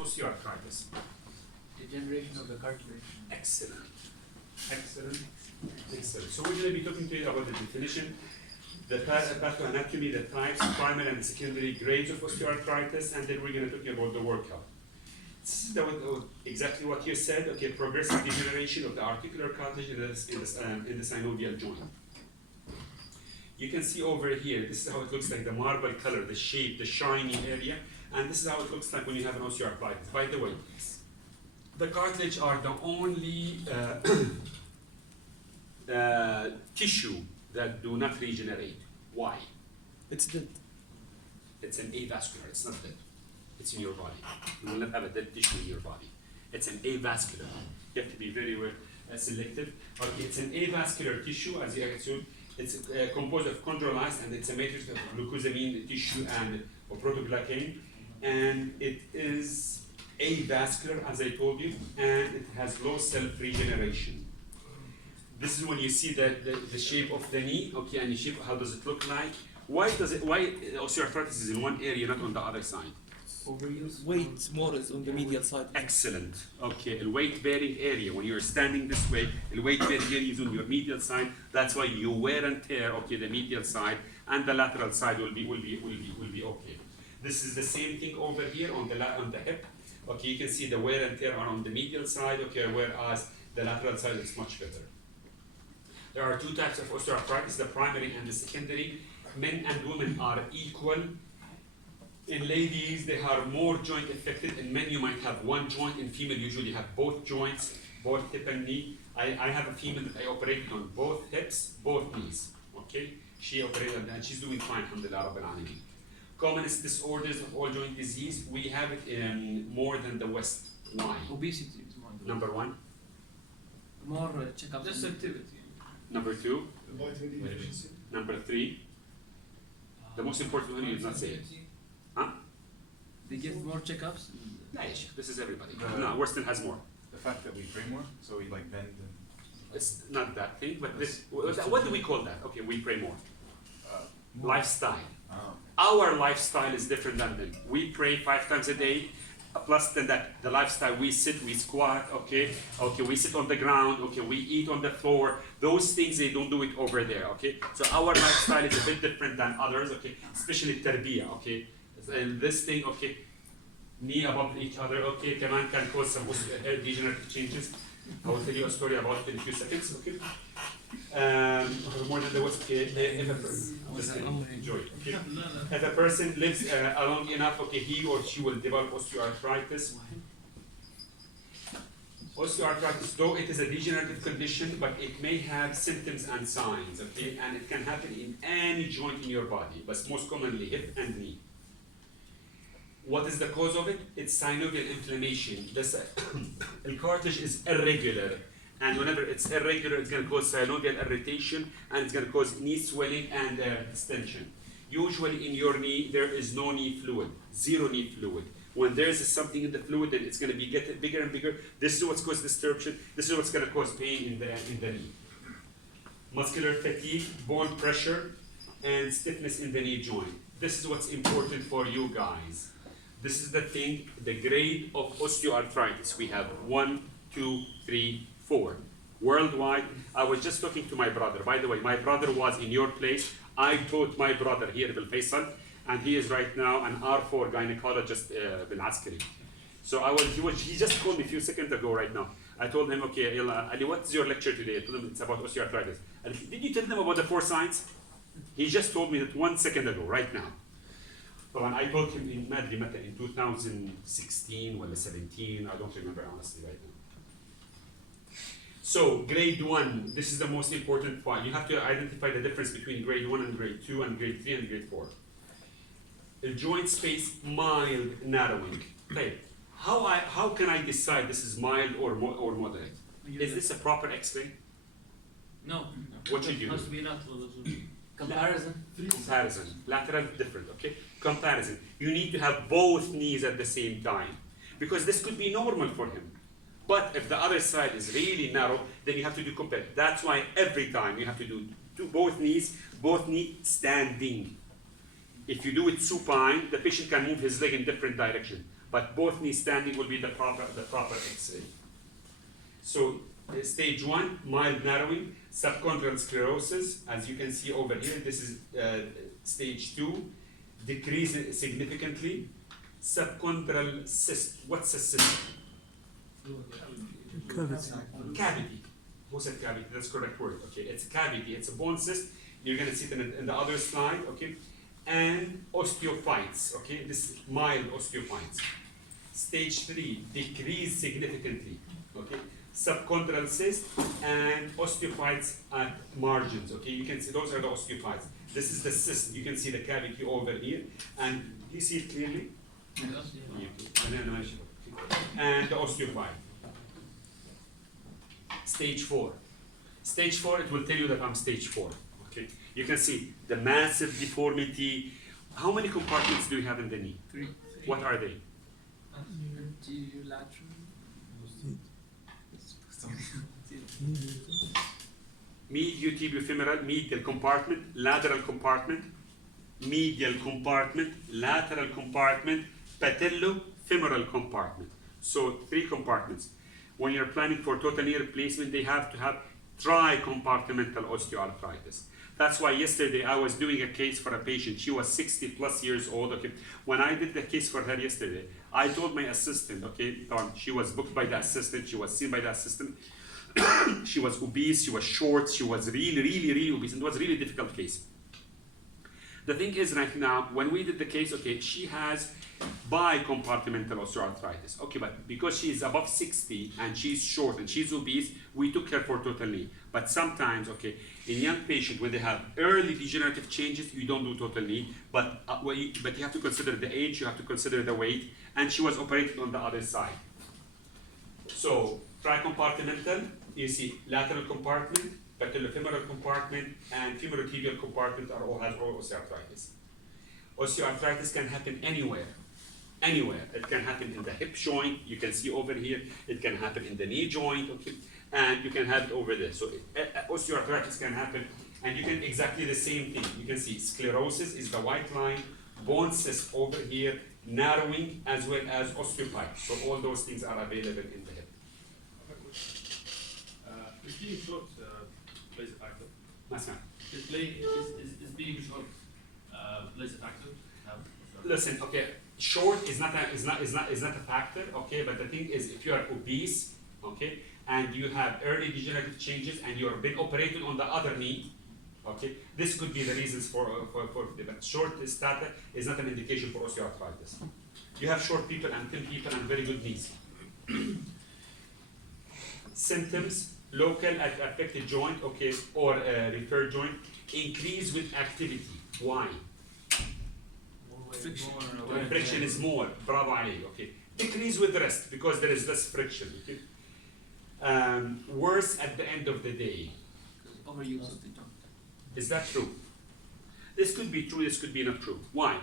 osteoarthritis? Degeneration of the cartilage. Excellent. Excellent. Excellent. So we're going to be talking to you about the definition, the pathoanatomy, the types, primary and secondary grades of osteoarthritis, and then we're going to talk about the workup. This is exactly what you said. Okay, progressive degeneration of the articular cartilage in the synovial joint. You can see over here, this is how it looks like, the marble color, the shape, the shiny area, and this is how it looks like when you have an osteoarthritis. By the way, the cartilage are the only tissue that do not regenerate. Why? It's dead. It's an avascular, it's not dead. It's in your body. You will not have a dead tissue in your body. It's an avascular. You have to be very selective. Okay, it's an avascular tissue, as you assume. It's composed of chondrocytes, and it's a matrix of glucosamine tissue and protoglycan. And it is avascular, as I told you, and it has low self-regeneration. This is when you see the shape of the knee, okay, and the shape, how does it look like? Why osteoarthritis is in one area, not on the other side? Overuse. Weight more is on the medial side. Excellent. Okay, the weight bearing area, when you're standing this way, the weight bearing area is on your medial side. That's why you wear and tear, okay, the medial side and the lateral side will be okay. This is the same thing over here on the hip. Okay, you can see the wear and tear are on the medial side, okay, whereas the lateral side is much better. There are two types of osteoarthritis, the primary and the secondary. Men and women are equal. In ladies, they are more joint affected. In men, you might have one joint. In female, usually have both joints, both hip and knee. I have a female that I operated on both hips, both knees. Okay, she operated on that, and she's doing fine, alhamdulillah rabbil alameen. Commonest disorders of all joint disease, we have it in more than the West. Why? Obesity is one. Number one. More checkups. Just activity. Number two. Vitamin D deficiency. Number three. The most important one is not saying. Huh? They get more checkups. No, this is everybody. No, Western has more. The fact that we pray more, so we like bend and. It's not that thing, but this. What do we call that? Okay, we pray more. Lifestyle. Oh. Our lifestyle is different than them. We pray 5 times a day. Plus than that, the lifestyle, we sit, we squat, okay, we sit on the ground, okay, we eat on the floor. Those things, they don't do it over there, okay. So our lifestyle is a bit different than others, okay, especially tarbiyah, okay. And this thing, okay, knee above each other, okay, can cause some degenerative changes. I will tell you a story about it in a few seconds, okay. More than the West, okay, if a person, enjoy, okay. If a person lives long enough, okay, he or she will develop osteoarthritis. Osteoarthritis, though it is a degenerative condition, but it may have symptoms and signs, okay, and it can happen in any joint in your body, but most commonly hip and knee. What is the cause of it? It's synovial inflammation. The cartilage is irregular, and whenever it's irregular, it's going to cause synovial irritation, and it's going to cause knee swelling and distension. Usually in your knee, there is no knee fluid, zero knee fluid. When there's something in the fluid, then it's going to be getting bigger and bigger. This is what's causing disruption. This is what's going to cause pain in the knee. Muscular fatigue, bone pressure, and stiffness in the knee joint. This is what's important for you guys. This is the thing, the grade of osteoarthritis. We have 1, 2, 3, 4. Worldwide, I was just talking to my brother. By the way, my brother was in your place. I taught my brother here, Bil Faisal, and he is right now an R4 gynecologist, Bil Askari. So he just called me a few seconds ago right now. I told him, okay, Ali, what's your lecture today? I told him it's about osteoarthritis. Did you tell them about the 4 signs? He just told me that 1 second ago, right now. So I told him in 2016 or 17, I don't remember honestly right now. So grade 1, this is the most important point. You have to identify the difference between grade 1 and grade 2 and grade 3 and grade 4. The joint space mild narrowing. Okay. How can I decide this is mild or moderate? Is this a proper X-ray? No. What should you do? Must be lateral as well. Comparison. Comparison. Lateral different, okay? Comparison. You need to have both knees at the same time, because this could be normal for him. But if the other side is really narrow, then you have to do compare. That's why every time you have to do both knees standing. If you do it supine, the patient can move his leg in different direction. but both knee standing will be the proper X-ray. So stage 1, mild narrowing, subchondral sclerosis, as you can see over here. This is stage 2, decrease significantly. Subchondral cyst. What's a cyst? Cavity. Who said cavity? That's the correct word. Okay, it's a cavity. It's a bone cyst. You're gonna see it in the other slide. Okay, and osteophytes. Okay, this mild osteophytes. Stage 3, decrease significantly. Okay, subchondral cyst and osteophytes at margins. Okay, you can see those are the osteophytes. This is the cyst. You can see the cavity over here, and you see it clearly. And the osteophyte. Stage 4. Stage 4, it will tell you that I'm stage 4. Okay, you can see the massive deformity. How many compartments do you have in the knee? 3. What are they? Anterior, lateral. Medial medial compartment, lateral compartment, medial compartment, lateral compartment, patellofemoral compartment. So 3 compartments. When you're planning for total knee replacement, they have to have tri-compartmental osteoarthritis. That's why yesterday I was doing a case for a patient. She was 60 plus years old. Okay, when I did the case for her yesterday, I told my assistant, okay, she was booked by the assistant, she was seen by the assistant. She was obese, she was short, she was really obese, and it was a really difficult case. The thing is right now, when we did the case, okay, she has bicompartmental osteoarthritis. Okay, but because she is above 60 and she's short and she's obese, we took her for total knee. But sometimes, okay, in young patients, when they have early degenerative changes, you don't do total knee. But you have to consider the age, you have to consider the weight, and she was operated on the other side. So tricompartmental, you see lateral compartment, patellofemoral compartment, and femorotibial compartment are all have osteoarthritis. Osteoarthritis can happen anywhere. Anywhere. It can happen in the hip joint, you can see over here. It can happen in the knee joint, okay, and you can have it over there. So osteoarthritis can happen, and you can exactly the same thing. You can see sclerosis is the white line, bone cyst over here, narrowing as well as osteophyte. So all those things are available in the hip. Is being short plays a factor? Masna. Is being short plays a factor? Listen, okay, short is not a factor, okay, but the thing is if you are obese, okay, and you have early degenerative changes and you are been operated on the other knee, okay, this could be the reasons for but short stature is not an indication for osteoarthritis. You have short people and thin people and very good knees. Symptoms: local at affected joint, okay, or referred joint, increase with activity. Why? Friction. Friction is more. Bravo عليك. Okay. Decrease with rest because there is less friction. Okay. Worse at the end of the day. Overuse of the joint. Is that true? This could be true. This could be not true. Why?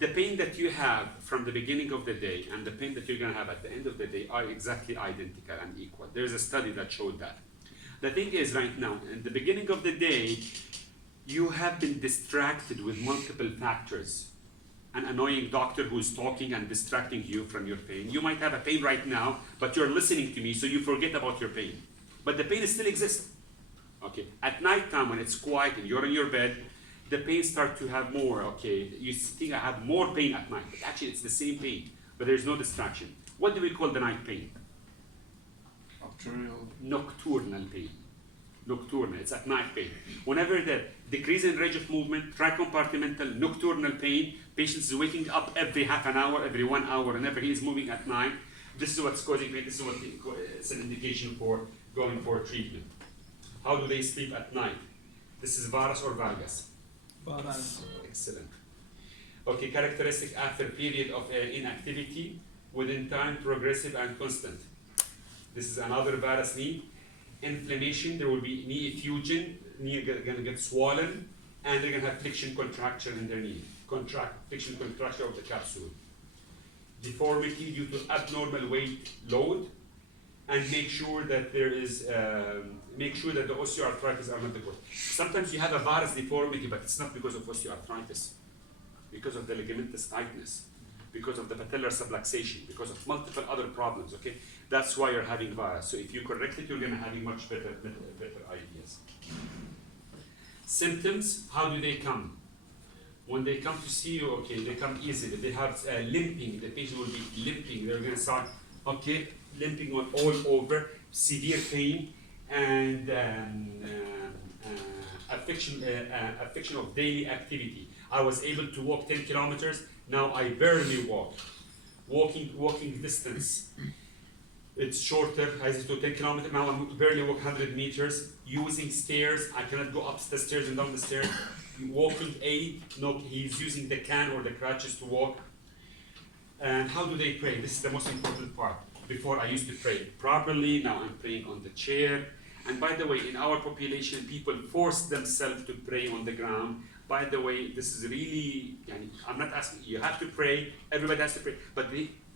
The pain that you have from the beginning of the day and the pain that you're going to have at the end of the day are exactly identical and equal. There's a study that showed that. The thing is right now, in the beginning of the day, you have been distracted with multiple factors. An annoying doctor who's talking and distracting you from your pain. You might have a pain right now, but you're listening to me, so you forget about your pain. But the pain still exists. Okay. At night time, when it's quiet and you're in your bed, the pain starts to have more. Okay. You think I have more pain at night, but actually it's the same pain, but there's no distraction. What do we call the night pain? Nocturnal pain. Nocturnal, it's at night pain. Whenever the decrease in range of movement, tricompartmental, nocturnal pain, patients is waking up every half an hour, every 1 hour, whenever he is moving at night, this is what's causing pain, this is what it's an indication for going for treatment. How do they sleep at night? This is varus or valgus? Varus. Excellent. Okay, characteristic after period of inactivity, within time, progressive and constant. This is another varus knee. Inflammation, there will be knee effusion, knee gonna get swollen, and they're gonna have flexion contraction in their knee. Flexion contraction of the capsule. Deformity due to abnormal weight load, and make sure that there is, make sure that the osteoarthritis are not the cause. Sometimes you have a varus deformity, but it's not because of osteoarthritis, because of the ligamentous tightness. because of the patellar subluxation, because of multiple other problems, okay? That's why you're having varus. So if you correct it, you're gonna have much better ideas. Symptoms, how do they come? When they come to see you, okay, they come easily. They have limping, the patient will be limping. They're gonna start, okay, limping all over, severe pain, and affection of daily activity. I was able to walk 10 kilometers, now I barely walk. Walking distance, it's shorter, I used to 10 kilometers, now I barely walk 100 meters. Using stairs, I cannot go up the stairs and down the stairs. Walking aid, no, he's using the can or the crutches to walk. And how do they pray? This is the most important part. Before I used to pray properly, now I'm praying on the chair. And by the way, in our population, people force themselves to pray on the ground. By the way, this is really, I'm not asking, you have to pray, everybody has to pray, but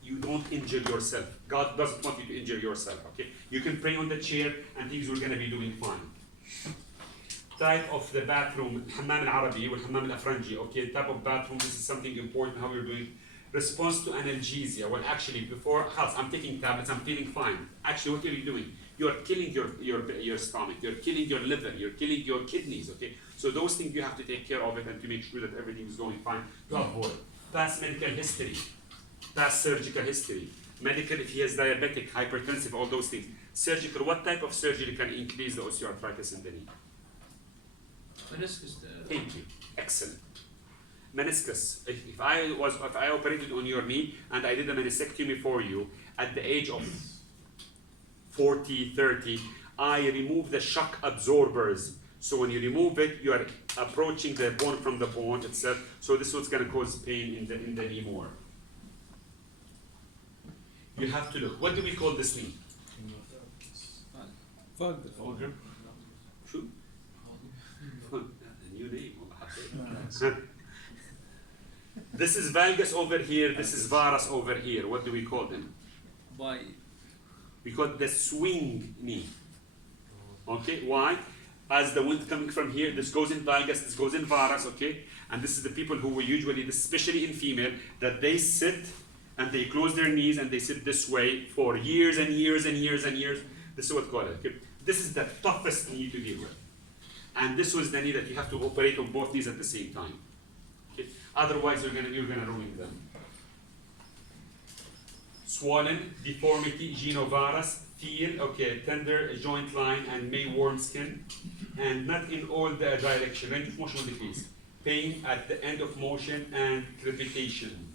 you don't injure yourself. God doesn't want you to injure yourself, okay? You can pray on the chair and things are gonna be doing fine. Type of the bathroom, Hammam al-Arabi or Hammam al-Afranji, okay? Type of bathroom, this is something important, how you're doing. Response to analgesia, well actually before, I'm taking tablets, I'm feeling fine. Actually, what are you doing? You're killing your stomach, you're killing your liver, you're killing your kidneys, okay? So those things you have to take care of it and to make sure that everything is going fine to avoid. Past medical history, past surgical history. Medical, if he has diabetic, hypertensive, all those things. Surgical, what type of surgery can increase the osteoarthritis in the knee? Meniscus. Thank you, excellent. Meniscus, if I operated on your knee and I did a meniscectomy for you at the age of 40, 30, I remove the shock absorbers. So when you remove it, you are approaching the bone from the bone itself. So this is what's going to cause pain in the knee more. You have to look. What do we call this knee? Vulgar. True. A new name. This is valgus over here. This is varus over here. What do we call them? Why? We call it the swing knee. Okay, why? As the wind coming from here, this goes in valgus, this goes in varus, okay? And this is the people who will usually, especially in female, that they sit and they close their knees and they sit this way for years and years and years and years. This is what we call it, okay? This is the toughest knee to deal with. And this was the knee that you have to operate on both knees at the same time. Okay? Otherwise, you're gonna ruin them. Swollen, deformity, genovarus, feel, okay, tender joint line and may warm skin, and not in all the direction. Range of motion will decrease. Pain at the end of motion and crepitation.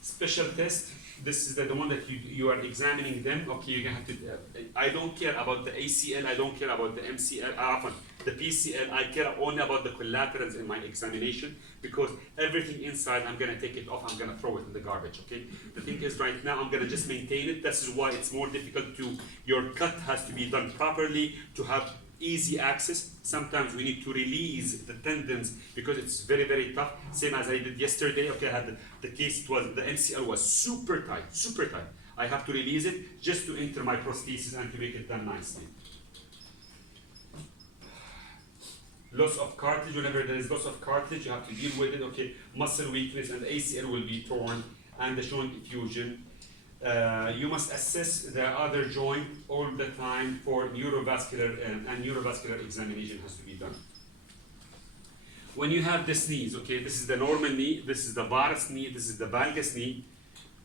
Special test. This is the one that you are examining them. Okay, you're gonna have to. I don't care about the ACL. I don't care about the MCL. The PCL. I care only about the collaterals in my examination because everything inside, I'm gonna take it off. I'm gonna throw it in the garbage. Okay. The thing is, right now, I'm gonna just maintain it. This is why it's more difficult to. Your cut has to be done properly to have easy access. Sometimes we need to release the tendons because it's very, very tough. Same as I did yesterday. Okay, I had the case, it was the MCL was super tight, super tight. I have to release it just to enter my prosthesis and to make it done nicely. Loss of cartilage, whenever there is loss of cartilage, you have to deal with it. Okay, muscle weakness and the ACL will be torn and the joint effusion. You must assess the other joint all the time for neurovascular and neurovascular examination has to be done. When you have this knees, okay, this is the normal knee, this is the varus knee, this is the valgus knee.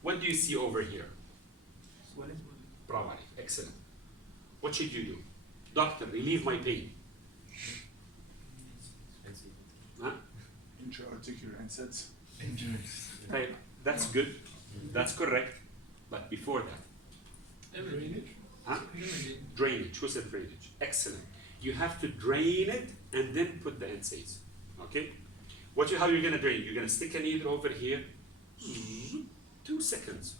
What do you see over here? Swelling. Bravo, excellent. What should you do? Doctor, relieve my pain. Huh? Intra-Articular NSAIDs. Right. That's good. That's correct. But before that, Everything. huh? Drainage. Who said drainage? Excellent. You have to drain it and then put the NSAIDs. Okay? How you're gonna drain? You're gonna stick a needle over here. 2 seconds.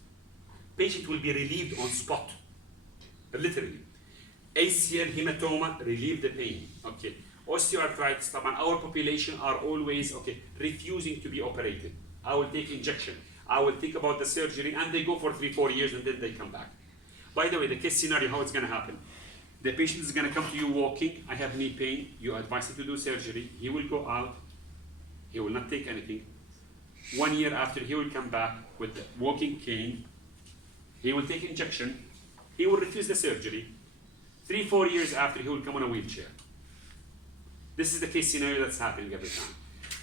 Patient will be relieved on spot. Literally. ACL hematoma, relieve the pain. Okay. Osteoarthritis, our population are always refusing to be operated. I will take injection. I will think about the surgery, and they go for 3-4 years, and then they come back. By the way, the case scenario, how it's going to happen. The patient is going to come to you walking, I have knee pain, you advise him to do surgery, he will go out, he will not take anything. 1 year after, he will come back with a walking cane. He will take injection. He will refuse the surgery. 3-4 years after, he will come on a wheelchair. This is the case scenario that's happening every time.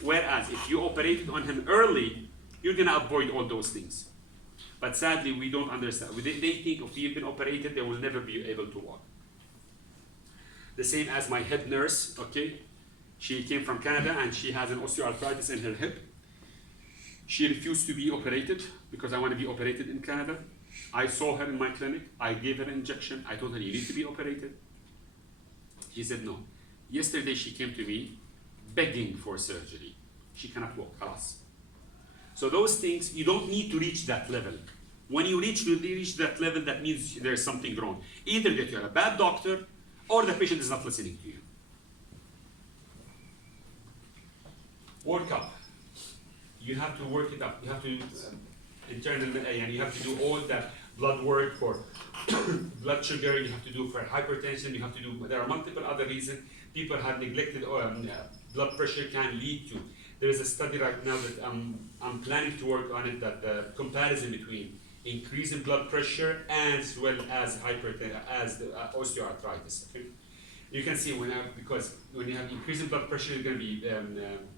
Whereas if you operated on him early, you're gonna avoid all those things. But sadly, we don't understand. They think if you've been operated, they will never be able to walk. The same as my head nurse, okay? She came from Canada and she has an osteoarthritis in her hip. She refused to be operated because I want to be operated in Canada. I saw her in my clinic. I gave her an injection. I told her, you need to be operated. She said no. Yesterday she came to me begging for surgery. She cannot walk, خلاص. So those things, you don't need to reach that level. When you reach that level, that means there's something wrong. Either that you're a bad doctor or the patient is not listening to you. Work up. You have to work it up. You have to and you have to do all that blood work for blood sugar. You have to do for hypertension. You have to do. There are multiple other reasons people have neglected blood pressure can lead to. There is a study right now that I'm planning to work on it, that the comparison between increase in blood pressure as well as osteoarthritis. Okay? You can see because when you have increase in blood pressure, you're going to be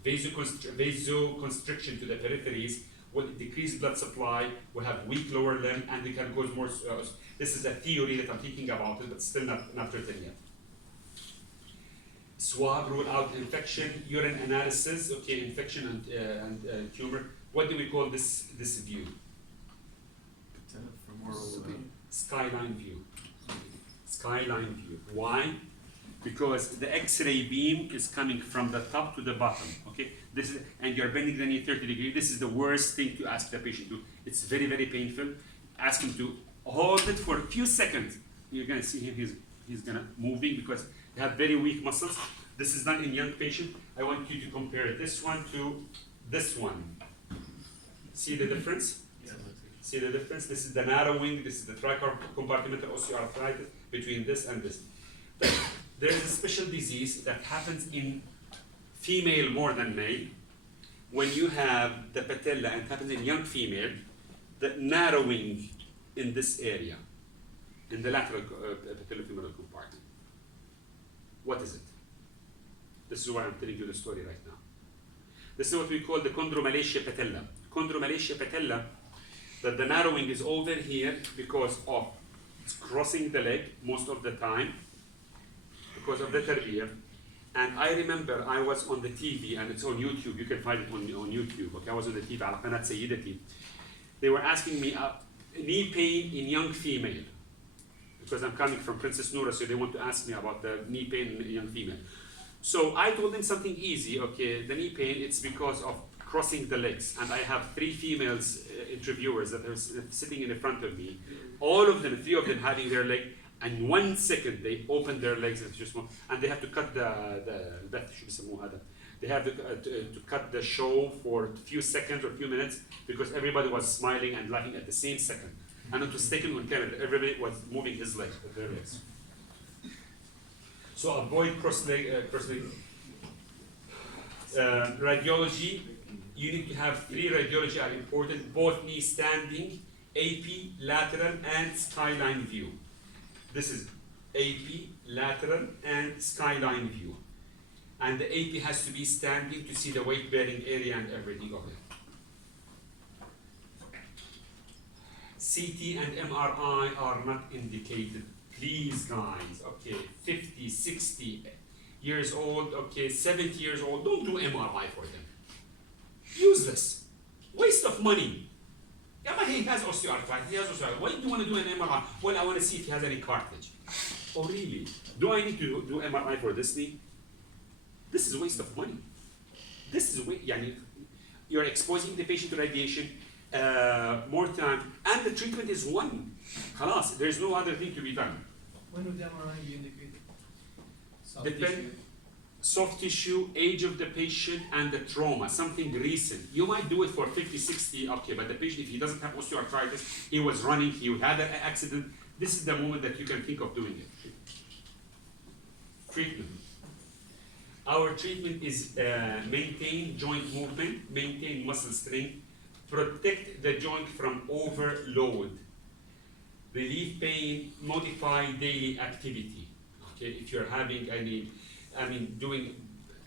vasoconstriction to the peripheries. Will decrease blood supply, will have weak lower limb, and they can cause more. This is a theory that I'm thinking about it, but still not written yet. Swab, rule out infection, urine analysis, okay, infection and tumor. What do we call this view? Skyline view. Skyline view. Why? Because the X-ray beam is coming from the top to the bottom. Okay, and you're bending the knee 30 degrees. This is the worst thing to ask the patient to. It's very, very painful. Ask him to hold it for a few seconds. You're gonna see him. He's gonna moving because they have very weak muscles. This is not in young patient. I want you to compare this one to this one. See the difference? Yeah. See the difference? This is the narrowing. This is the tricompartmental osteoarthritis between this and this. There is a special disease that happens in female more than male. When you have the patella, and it happens in young female, the narrowing in this area, in the lateral patellofemoral compartment. What is it? This is why I'm telling you the story right now. This is what we call the chondromalacia patella. Chondromalacia patella, that the narrowing is over here because of it's crossing the leg most of the time, because of the terbier. And I remember I was on the TV, and it's on YouTube. You can find it on YouTube. Okay, I was on the TV. على قناة سيدتي. They were asking me knee pain in young female, because I'm coming from Princess Noura, so they want to ask me about the knee pain in young female. So I told them something easy. Okay, the knee pain, it's because of crossing the legs, and I have 3 females interviewers that are sitting in front of me. All of them, 3 of them, having their leg. And in 1 second, they open their legs and they have to cut they have to cut the show for a few seconds or a few minutes because everybody was smiling and laughing at the same second. And it was taken on camera. Everybody was moving his legs, their legs. So avoid cross-leg. Radiology, you need to have 3 radiology are important, both knee standing, AP, lateral, and skyline view. This is AP, lateral, and skyline view. And the AP has to be standing to see the weight-bearing area and everything of it. CT and MRI are not indicated. Please, guys, okay, 50, 60 years old, okay, 70 years old, don't do MRI for them. Useless. Waste of money. Yeah, but he has osteoarthritis. He has osteoarthritis. Why do you want to do an MRI? Well, I want to see if he has any cartilage. Oh, really? Do I need to do MRI for this knee? This is a waste of money. This is you're exposing the patient to radiation more time, and the treatment is one. Khalas, there's no other thing to be done. When would the MRI be indicated? Soft tissue, age of the patient, and the trauma, something recent. You might do it for 50, 60, okay, but the patient, if he doesn't have osteoarthritis, he was running, he had an accident, this is the moment that you can think of doing it. Treatment. Our treatment is maintain joint movement, maintain muscle strength, protect the joint from overload, relieve pain, modify daily activity. Okay, if you're having doing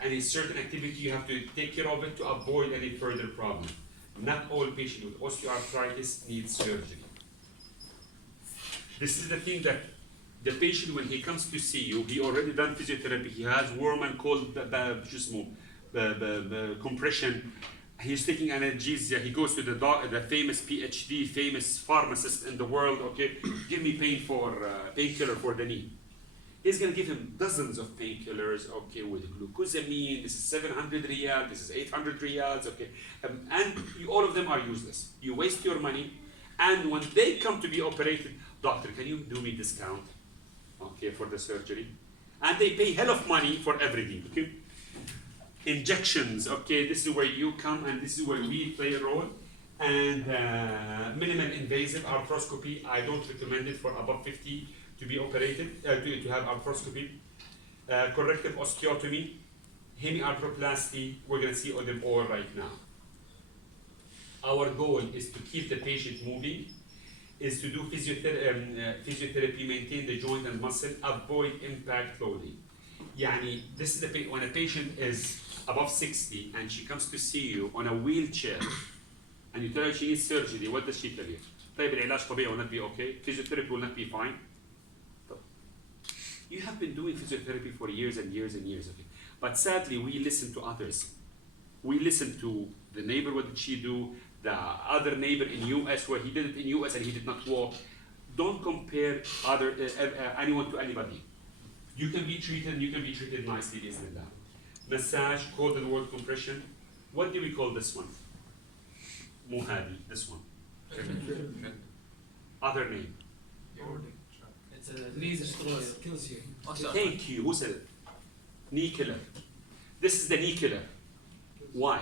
any certain activity, you have to take care of it to avoid any further problem. Not all patients with osteoarthritis need surgery. This is the thing that the patient, when he comes to see you, he already done physiotherapy, he has warm and cold compression, he's taking analgesia, he goes to the famous PhD, famous pharmacist in the world, okay, give me painkiller for the knee. He's going to give him dozens of painkillers, okay, with glucosamine, this is 700 riyal, this is 800 riyals, okay, and all of them are useless. You waste your money, and when they come to be operated, doctor, can you do me discount, okay, for the surgery? And they pay hell of money for everything, okay? Injections, okay, this is where you come, and this is where we play a role. And minimal invasive arthroscopy, I don't recommend it for above 50 to be operated, to have arthroscopy. Corrective osteotomy, Hip Arthroplasty, we're going to see them all right now. Our goal is to keep the patient moving, is to do physiotherapy, maintain the joint and muscle, avoid impact loading. Yani, this is when a patient is above 60 and she comes to see you on a wheelchair and you tell her she needs surgery, what does she tell you? طيب العلاج طبيعي will not be okay, physiotherapy will not be fine. You have been doing physiotherapy for years and years and years, okay? But sadly, we listen to others. We listen to the neighbor, what did she do? The other neighbor in US, where he did it in US and he did not walk. Don't compare anyone to anybody. You can be treated, nicely, bismillah. Massage, cold and warm compression. What do we call this one? Muhadi, this one. Other name. It's a knee destroyer, kills you. Thank you, who said it? Knee killer. This is the knee killer. Why?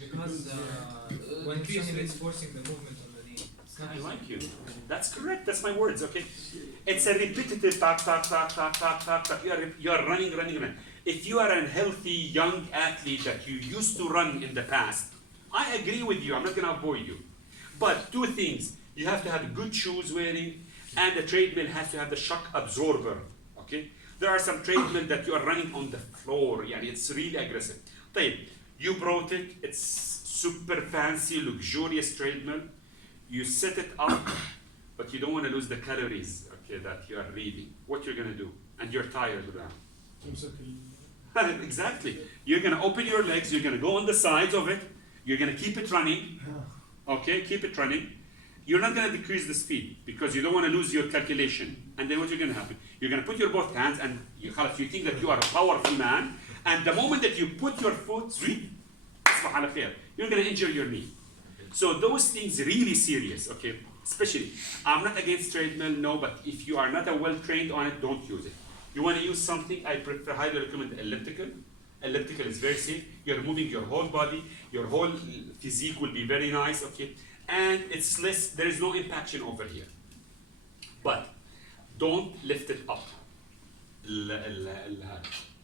Because when somebody is forcing the movement on the knee, it's not I like you. That's correct, that's my words, okay? It's a repetitive tack. You are running. If you are a healthy young athlete that you used to run in the past, I agree with you, I'm not gonna avoid you. But two things, you have to have good shoes wearing, and the treadmill has to have the shock absorber, okay? There are some treadmill that you are running on the floor, yani it's really aggressive. طيب, you brought it, it's super fancy, luxurious treadmill. You set it up, but you don't want to lose the calories, okay, that you are reading. What you're gonna do? And you're tired now. Exactly. You're gonna open your legs, you're gonna go on the sides of it, you're gonna keep it running, okay, keep it running. You're not gonna decrease the speed because you don't want to lose your calculation. And then what's gonna happen? You're gonna put your both hands and you think that you are a powerful man, and the moment that you put your foot, you're gonna injure your knee. So those things really serious, okay? Especially, I'm not against treadmill, no, but if you are not well trained on it, don't use it. You want to use something, I highly recommend elliptical. Elliptical is very safe. You're moving your whole body, your whole physique will be very nice, okay? And it's less, there is no impaction over here. But don't lift it up.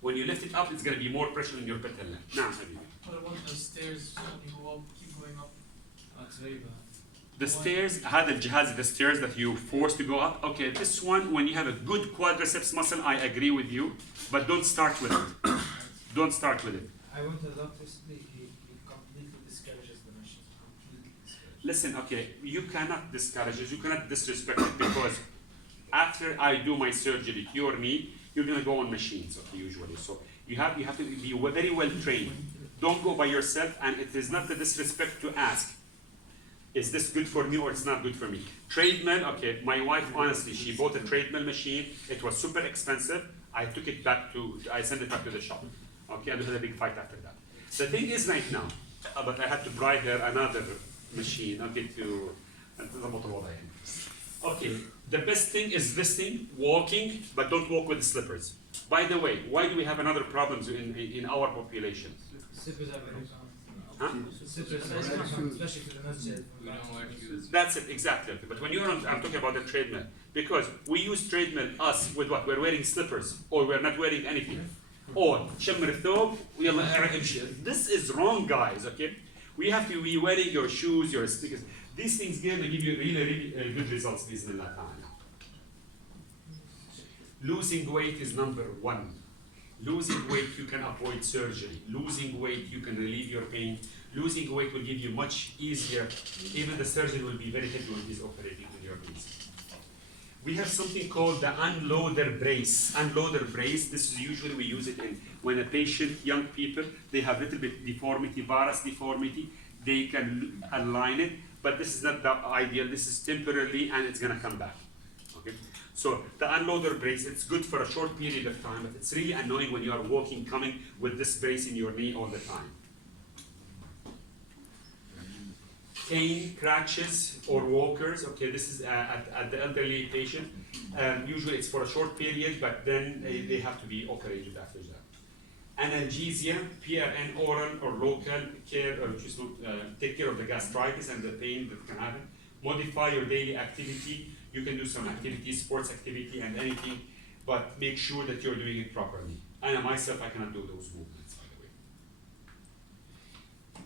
When you lift it up, it's going to be more pressure on your patella. Now, What about the stairs when you go up, keep going up? That's very bad. the stairs, the stairs that you force to go up. Okay, this one, when you have a good quadriceps muscle, I agree with you, but don't start with it. Don't start with it. I went to the doctor, he completely discourages the machine. Completely discourages. Listen, okay, you cannot discourage it, you cannot disrespect it, because after I do my surgery, you or me, you're gonna go on machines, okay, usually. So you have to be very well trained. Don't go by yourself, and it is not a disrespect to ask, is this good for me or it's not good for me? Treadmill, okay, my wife, honestly, she bought a treadmill machine. It was super expensive. I took it back I sent it back to the shop. Okay, and we had a big fight after that. The thing is right now, but I had to buy her another machine, okay, okay, the best thing is this thing, walking, but don't walk with slippers. By the way, why do we have another problems in our population? Slippers are very common. Huh? Slippers are very common, especially to the nurse. We don't wear shoes. That's it, exactly. Okay. But when you're on, I'm talking about the treadmill, because we use treadmill, us, with what? We're wearing slippers, or we're not wearing anything. or شمر الثوب ويلا امشي. This is wrong, guys. Okay, we have to be wearing your shoes, your sneakers. These things gonna give you really good results. بإذن الله تعالى. Losing weight is number one. Losing weight, you can avoid surgery. Losing weight, you can relieve your pain. Losing weight will give you much easier. Even the surgeon will be very happy when he's operating on your knees. We have something called the unloader brace. Unloader brace, this is usually we use it in when a patient, young people, they have little bit deformity, varus deformity, they can align it, but this is not the ideal. This is temporarily and it's gonna come back. Okay? So the unloader brace, it's good for a short period of time, but it's really annoying when you are walking, coming with this brace in your knee all the time. Cane, crutches, or walkers. Okay, this is at the elderly patient. Usually it's for a short period, but then they have to be operated after that. Analgesia, PRN, oral or local care, or just take care of the gastritis and the pain that can happen. Modify your daily activity. You can do some activities, sports activity and anything, but make sure that you're doing it properly. I myself, I cannot do those movements, by the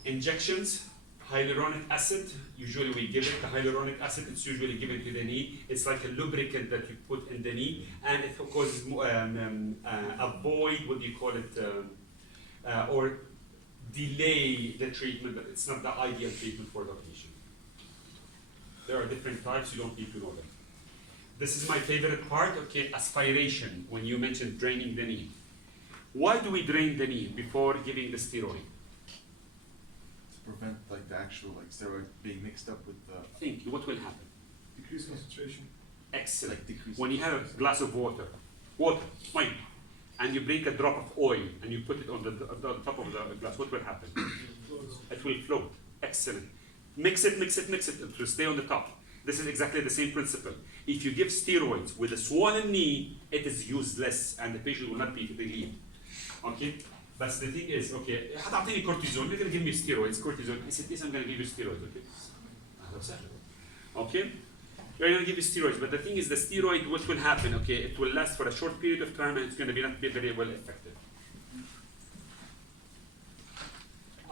way. Injections. Hyaluronic acid, usually we give it, the hyaluronic acid, it's usually given to the knee. It's like a lubricant that you put in the knee, and it causes, avoid, what do you call it, or delay the treatment, but it's not the ideal treatment for the patient. There are different types, you don't need to know them. This is my favorite part, okay, aspiration, when you mentioned draining the knee. Why do we drain the knee before giving the steroid? Prevent like the actual like steroid being mixed up with the Think, what will happen? decreased concentration. Excellent. Like decrease. When you have a glass of water, fine, and you break a drop of oil and you put it on the top of the glass, what will happen? It will float. Excellent. Mix it. It will stay on the top. This is exactly the same principle. If you give steroids with a swollen knee, it is useless and the patient will not be relieved. Okay? But the thing is, okay, هتعطيني cortisone, you're going to give me steroids, cortisone. I said, yes, I'm going to give you steroids, okay? Okay? We're going to give you steroids, but the thing is, the steroid, what will happen, okay, it will last for a short period of time and it's going to be not be very well effective.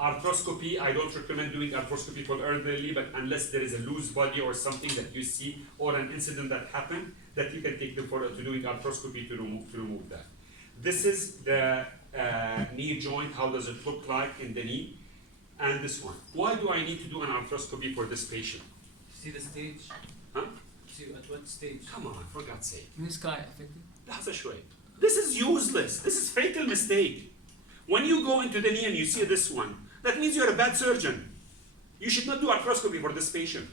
Arthroscopy, I don't recommend doing arthroscopy for elderly, but unless there is a loose body or something that you see, or an incident that happened, that you can take them to doing arthroscopy to remove that. This is the knee joint, how does it look like in the knee, and this one. Why do I need to do an arthroscopy for this patient? See the stage? Huh? See at what stage? Come on, for God's sake. This guy affected. لحظة شوي. This is useless. This is fatal mistake. When you go into the knee and you see this one, that means you're a bad surgeon. You should not do arthroscopy for this patient.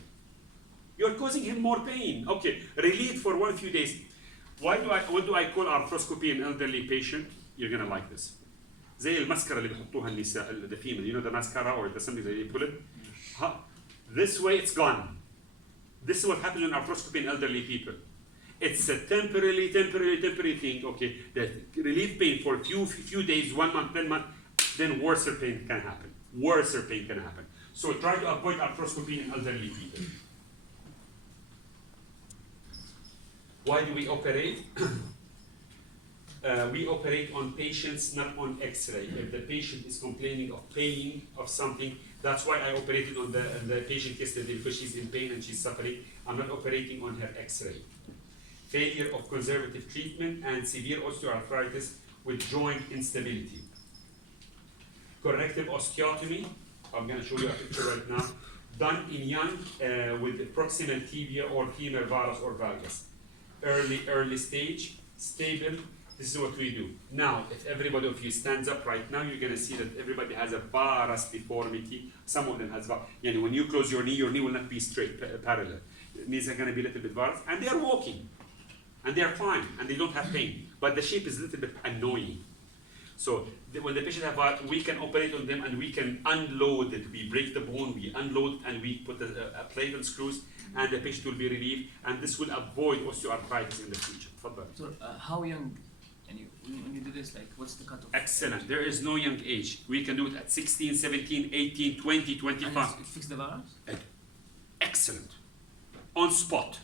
You're causing him more pain. Okay, relieve for one few days. What do I call arthroscopy in elderly patient? You're gonna like this. زي المسكرة اللي بيحطوها النساء, the female, you know the mascara or the something that they put it. This way it's gone. This is what happens in arthroscopy in elderly people. It's a temporary thing, okay, that relieve pain for a few days, 1 month, 10 months, then worse pain can happen. So try to avoid arthroscopy in elderly people. Why do we operate? We operate on patients, not on X-ray. If the patient is complaining of pain, of something, that's why I operated on the patient yesterday, because she's in pain and she's suffering. I'm not operating on her X-ray. Failure of conservative treatment and severe osteoarthritis with joint instability. Corrective osteotomy, I'm going to show you a picture right now, done in young with proximal tibia or femur varus or valgus. Early stage, stable. This is what we do. Now, if everybody of you stands up right now, you're going to see that everybody has a varus deformity. Some of them has varus. When you close your knee will not be straight, parallel. Knees are going to be a little bit varus, and they are walking. And they are fine, and they don't have pain. But the shape is a little bit annoying. So when the patient have varus, we can operate on them and we can unload it. We break the bone, we unload, and we put a plate and screws, and the patient will be relieved. And this will avoid osteoarthritis in the future. So how young? And when you do this, like, what's the cutoff? Excellent. There is no young age. We can do it at 16, 17, 18, 20, 25. And it fix the virus? Excellent. On spot.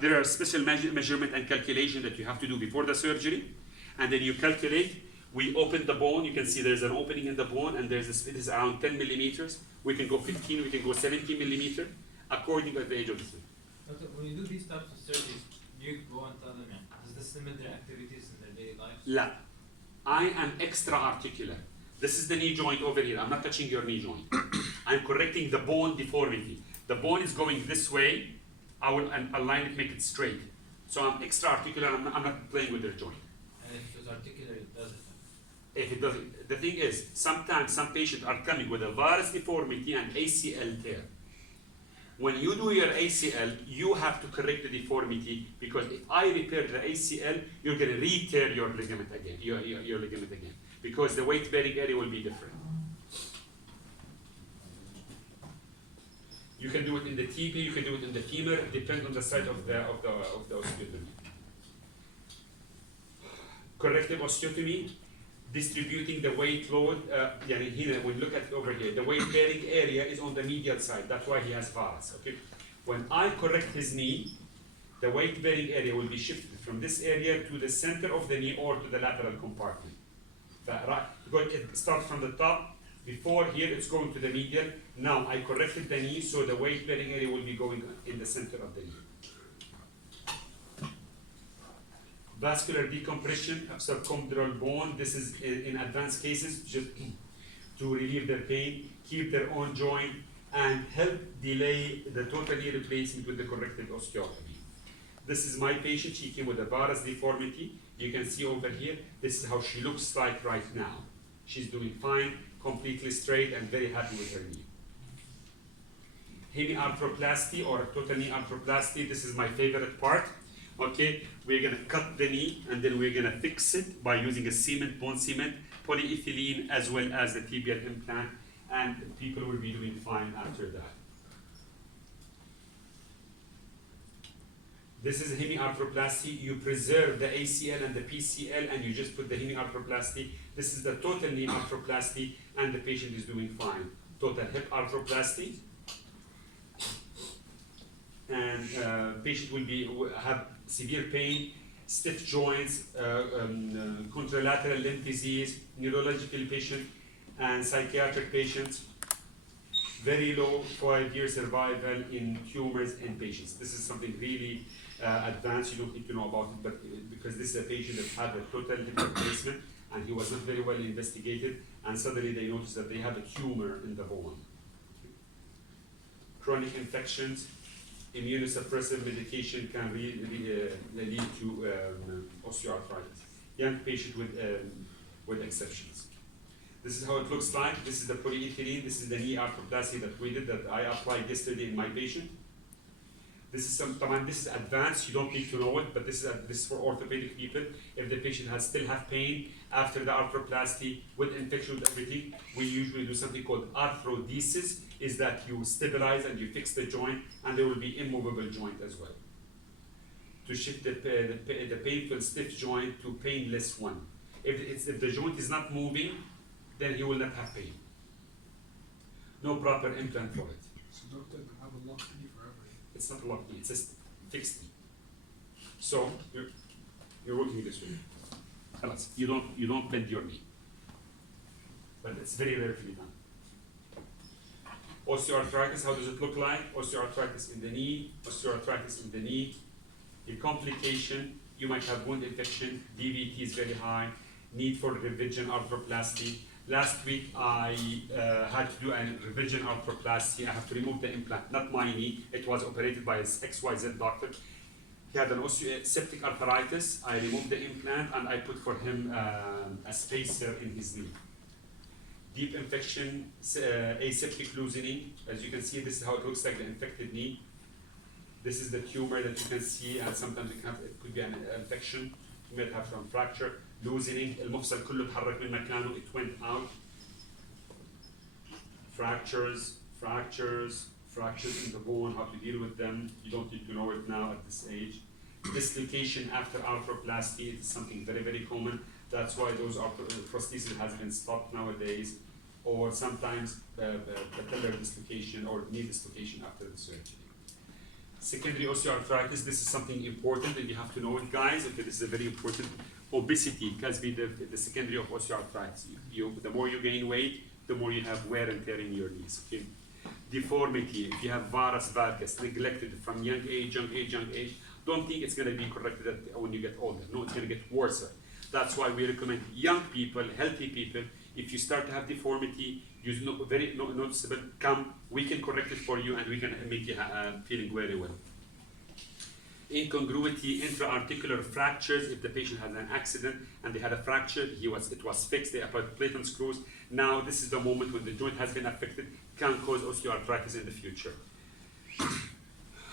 There are special measurement and calculation that you have to do before the surgery. and then you calculate. We open the bone, you can see there's an opening in the bone, and there's it is around 10 millimeters. We can go 15, we can go 17 millimeter, according to the age of the student. Doctor, when you do these types of surgeries, you go and tell them, does this limit their activities in their daily lives? La. I am extra-articular. This is the knee joint over here. I'm not touching your knee joint. I'm correcting the bone deformity. The bone is going this way. I will align it, make it straight. So I'm extra-articular. I'm not playing with their joint. And if it's articular, it does it. If it doesn't, the thing is, sometimes some patients are coming with a varus deformity and ACL tear. When you do your ACL, you have to correct the deformity, because if I repair the ACL, you're going to re-tear your ligament again, your ligament again, because the weight-bearing area will be different. You can do it in the tibia, you can do it in the femur, it depends on the site of the osteotomy. Corrective osteotomy, distributing the weight load. Here, when you look at it over here, the weight-bearing area is on the medial side. That's why he has varus. Okay. When I correct his knee, the weight-bearing area will be shifted from this area to the center of the knee or to the lateral compartment. Right? Because it starts from the top. Before here, it's going to the medial. Now I corrected the knee, so the weight-bearing area will be going in the center of the knee. Vascular decompression of subchondral bone. This is in advanced cases, just to relieve their pain, keep their own joint, and help delay the total knee replacement with the corrective osteotomy. This is my patient. She came with a varus deformity. You can see over here, this is how she looks like right now. She's doing fine, completely straight, and very happy with her knee. Hemi-arthroplasty or total knee arthroplasty. This is my favorite part. Okay, we're gonna cut the knee and then we're gonna fix it by using a cement, bone cement, polyethylene, as well as the tibial implant, and people will be doing fine after that. This is hemi-arthroplasty. You preserve the ACL and the PCL, and you just put the hemi-arthroplasty. This is the total knee arthroplasty, and the patient is doing fine. Total hip arthroplasty, and patient will have severe pain, stiff joints, contralateral limb disease, neurological patient, and psychiatric patients. Very low 5-year survival in tumors in patients. This is something really advanced. You don't need to know about it, but because this is a patient that had a total hip replacement and he was not very well investigated, and suddenly they noticed that they have a tumor in the bone. Chronic infections. Immunosuppressive medication can lead to osteoarthritis. Young patient with exceptions. This is how it looks like. This is the polyethylene. This is the knee arthroplasty that we did, that I applied yesterday in my patient. This is this is advanced. You don't need to know it, but this is for orthopedic people. If the patient still have pain after the arthroplasty with infection with everything, we usually do something called Arthrodesis. Is that you stabilize and you fix the joint, and there will be immovable joint as well. To shift the painful stiff joint to painless one. If the joint is not moving, then he will not have pain. No proper implant for it. So doctor, I have a locked knee forever. It's not a locked knee, it's a fixed knee. So you're working this way. You don't bend your knee. But it's very rarely done. Osteoarthritis, how does it look like? Osteoarthritis in the knee, osteoarthritis in the knee. A complication, you might have wound infection, DVT is very high, need for revision arthroplasty. Last week I had to do a revision arthroplasty. I have to remove the implant, not my knee. It was operated by his XYZ doctor. He had an septic arthritis. I removed the implant and I put for him a spacer in his knee. Deep infection, aseptic loosening. As you can see, this is how it looks like, the infected knee. This is the tumor that you can see, and sometimes it could be an infection. You might have some fracture, loosening. المفصل كله اتحرك من مكانه. It went out. Fractures in the bone. How to deal with them? You don't need to know it now at this age. Dislocation after arthroplasty. It is something very, very common. That's why those prosthesis has been stopped nowadays, or sometimes patellar dislocation or knee dislocation after the surgery. Secondary osteoarthritis, this is something important and you have to know it, guys. Okay, this is a very important. Obesity can be the secondary of osteoarthritis. The more you gain weight, the more you have wear and tear in your knees. Okay? Deformity, if you have varus, valgus, neglected from young age, don't think it's going to be corrected when you get older. No, it's going to get worse. That's why we recommend young people, healthy people, if you start to have deformity, very noticeable, come, we can correct it for you and we can make you feeling very well. Incongruity, intra-articular fractures, if the patient has an accident and they had a fracture, it was fixed, they applied plate and screws. Now this is the moment when the joint has been affected, can cause osteoarthritis in the future.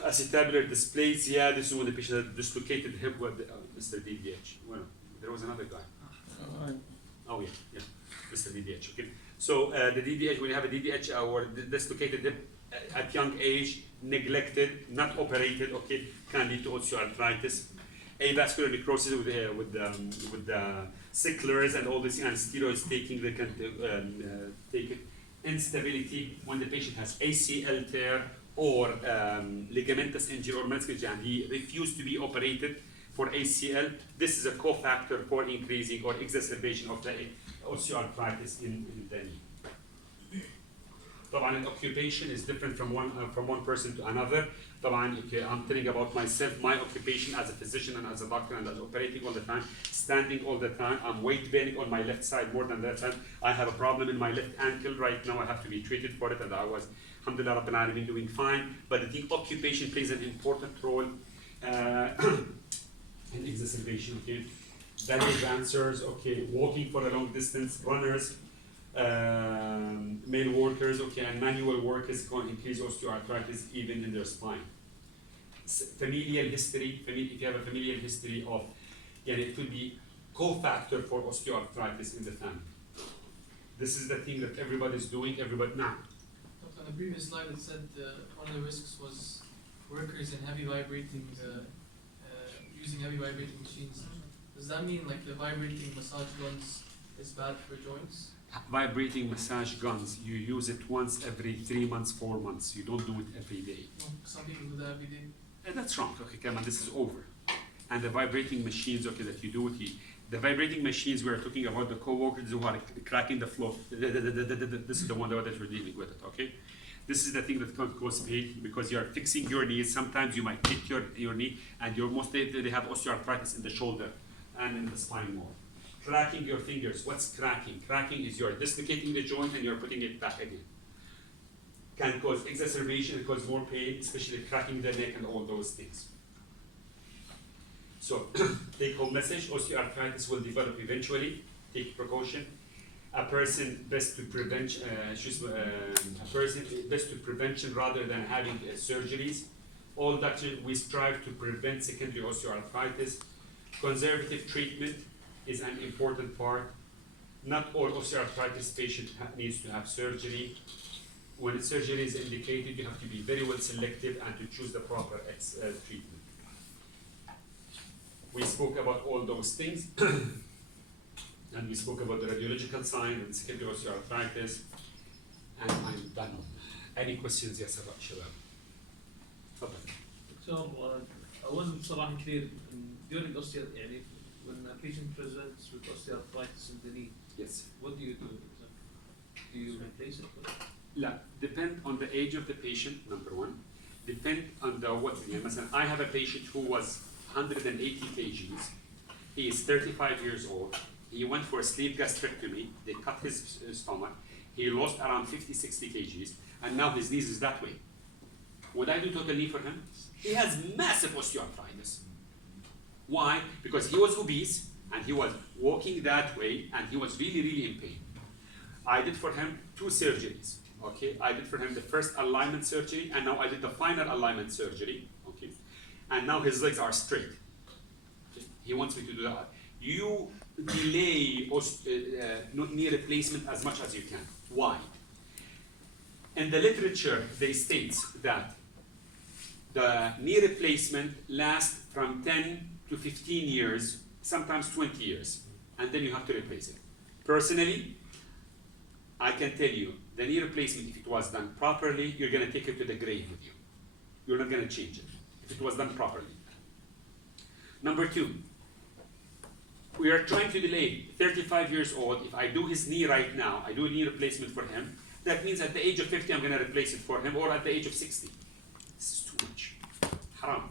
Acetabular dysplasia, this is when the patient had dislocated hip with Mr. DDH. Well, there was another guy. Oh yeah, Mr. DDH. Okay. So the DDH, when you have a DDH or dislocated hip at young age, neglected, not operated, okay, can lead to osteoarthritis. Avascular necrosis with the sicklers and all this and steroids taking, they can take it. Instability when the patient has ACL tear or ligamentous injury or meniscus and he refused to be operated for ACL. This is a cofactor for increasing or exacerbation of the osteoarthritis in the knee. طبعا occupation is different from one person to another. طبعا I'm telling about myself, my occupation as a physician and as a doctor and as operating all the time, standing all the time. I'm weight bearing on my left side more than that time. I have a problem in my left ankle right now. I have to be treated for it, and I was, alhamdulillah, Rabbil Alameen, doing fine. But I think occupation plays an important role in exacerbation. Okay, ballet dancers, okay, walking for a long distance, runners. Male workers, okay, and manual workers can increase osteoarthritis even in their spine. Familial history, if you have a familial history of, it could be cofactor for osteoarthritis in the family. This is the thing that everybody's doing, now. On the previous slide it said one of the risks was workers in heavy vibrating, using heavy vibrating machines. Does that mean like the vibrating massage guns is bad for joints? Vibrating massage guns, you use it once every 3 months, 4 months. You don't do it every day. No, some people do that every day. That's wrong. Okay, come on, this is over. And the vibrating machines, okay, that you do it, the vibrating machines we are talking about, the co-workers who are cracking the floor. This is the one that we're dealing with it, okay? This is the thing that can cause pain because you are fixing your knees. Sometimes you might hit your knee, and they have osteoarthritis in the shoulder and in the spine more. Cracking your fingers. What's cracking? Cracking is you're dislocating the joint and you're putting it back again. Can cause exacerbation, it causes more pain, especially cracking the neck and all those things. So, take home message, osteoarthritis will develop eventually. Take precaution. A person best to prevention rather than having surgeries. All doctors, we strive to prevent secondary osteoarthritis. Conservative treatment is an important part. Not all osteoarthritis patient needs to have surgery. When surgery is indicated, you have to be very well selective and to choose the proper treatment. We spoke about all those things, and we spoke about the radiological sign and secondary osteoarthritis, and I'm done. Any questions? Yes, about Shabab. Okay. So, I wasn't صراحة clear during osteoarthritis, when a patient presents with osteoarthritis in the knee, Yes. what do you do? Do you replace it? Depend on the age of the patient, number one. Depend on the what. I have a patient who was 180 kgs. He is 35 years old. He went for a sleeve gastrectomy. They cut his stomach. He lost around 50-60 kgs, and now his knees is that way. Would I do total knee for him? He has massive osteoarthritis. Why? Because he was obese and he was walking that way and he was really, really in pain. I did for him 2 surgeries. Okay, I did for him the first alignment surgery, and now I did the final alignment surgery. Okay, and now his legs are straight. Okay. He wants me to do that. You delay knee replacement as much as you can. Why? In the literature, they state that the knee replacement lasts from 10 to 15 years, sometimes 20 years, and then you have to replace it. Personally, I can tell you, the knee replacement, if it was done properly, you're going to take it to the grave with you. You're not going to change it, if it was done properly. Number 2, We are trying to delay 35 years old. If I do his knee right now, I do a knee replacement for him, that means at the age of 50 I'm going to replace it for him, or at the age of 60. This is too much. Haram.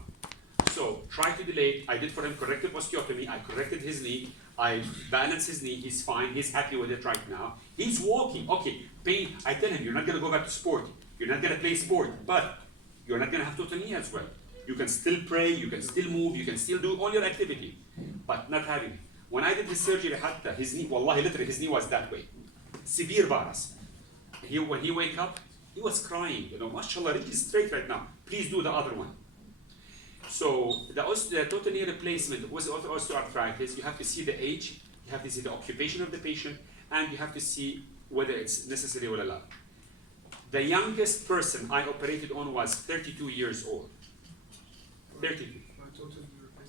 So try to delay it. I did for him corrective osteotomy. I corrected his knee. I balanced his knee. He's fine. He's happy with it right now. He's walking. Okay, pain. I tell him, you're not going to go back to sport. You're not going to play sport, but you're not going to have total knee as well. You can still pray. You can still move. You can still do all your activity, but not having it. When I did his surgery, حتى his knee, wallahi, literally his knee was that way. Severe virus. When he wake up, he was crying. You know, mashallah, he's straight right now. Please do the other one. So the total knee replacement with osteoarthritis, you have to see the age, you have to see the occupation of the patient, and you have to see whether it's necessary or not. The youngest person I operated on was 32 years old. 32.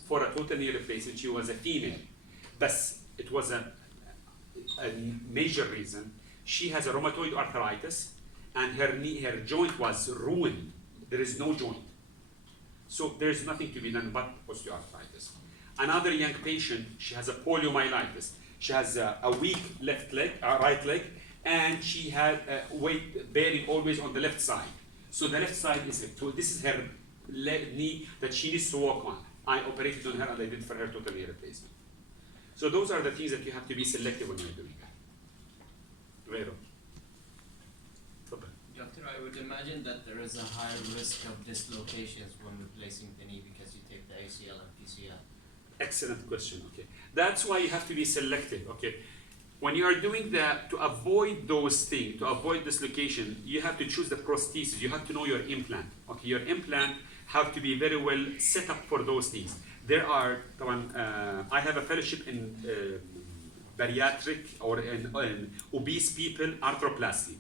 For a total knee replacement, she was a female. But it was a major reason. She has a rheumatoid arthritis, and her joint was ruined. There is no joint. So there's nothing to be done but osteoarthritis. Another young patient, she has a poliomyelitis. She has a weak left leg, right leg, and she had weight bearing always on the left side. So the left side is, so this is her knee that she needs to walk on. I operated on her and I did for her total knee replacement. So those are the things that you have to be selective when you're doing that. Vero. Doctor, I would imagine that there is a higher risk of dislocations when replacing the knee because you take the ACL and PCL. Excellent question. Okay, that's why you have to be selective. Okay, when you are doing that, to avoid those things, to avoid dislocation, you have to choose the prosthesis. You have to know your implant. Okay, your implant have to be very well set up for those things. There are, I have a fellowship in bariatric or in obese people arthroplasty.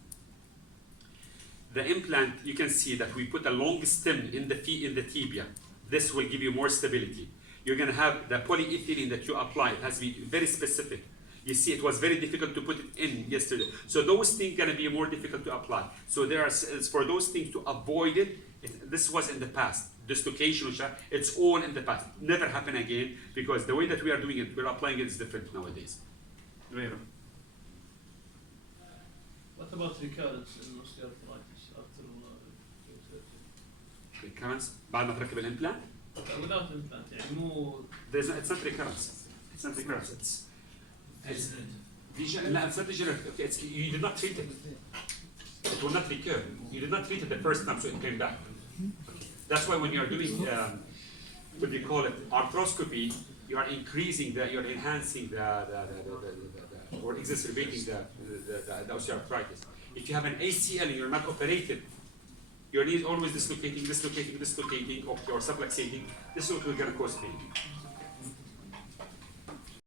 The implant, you can see that we put a long stem in the tibia. This will give you more stability. You're going to have the polyethylene that you apply. It has to be very specific. You see, it was very difficult to put it in yesterday. So those things are going to be more difficult to apply. So there are, for those things to avoid it, this was in the past. Dislocation, it's all in the past. Never happen again, because the way that we are doing it, we're applying it is different nowadays. What about recurrence in osteoarthritis after Recurrence بعد ما تركب الامبلانت؟ without implant يعني مو It's not recurrence. It's not recurrence. It's لا, it's not degenerative. Okay, you did not treat it. It will not recur. You did not treat it the first time, so it came back. That's why when you are doing what we call it arthroscopy, you are increasing you're enhancing or exacerbating the osteoarthritis. If you have an ACL and you're not operated, your knee is always dislocating, or subluxating. This is what we're going to cause pain.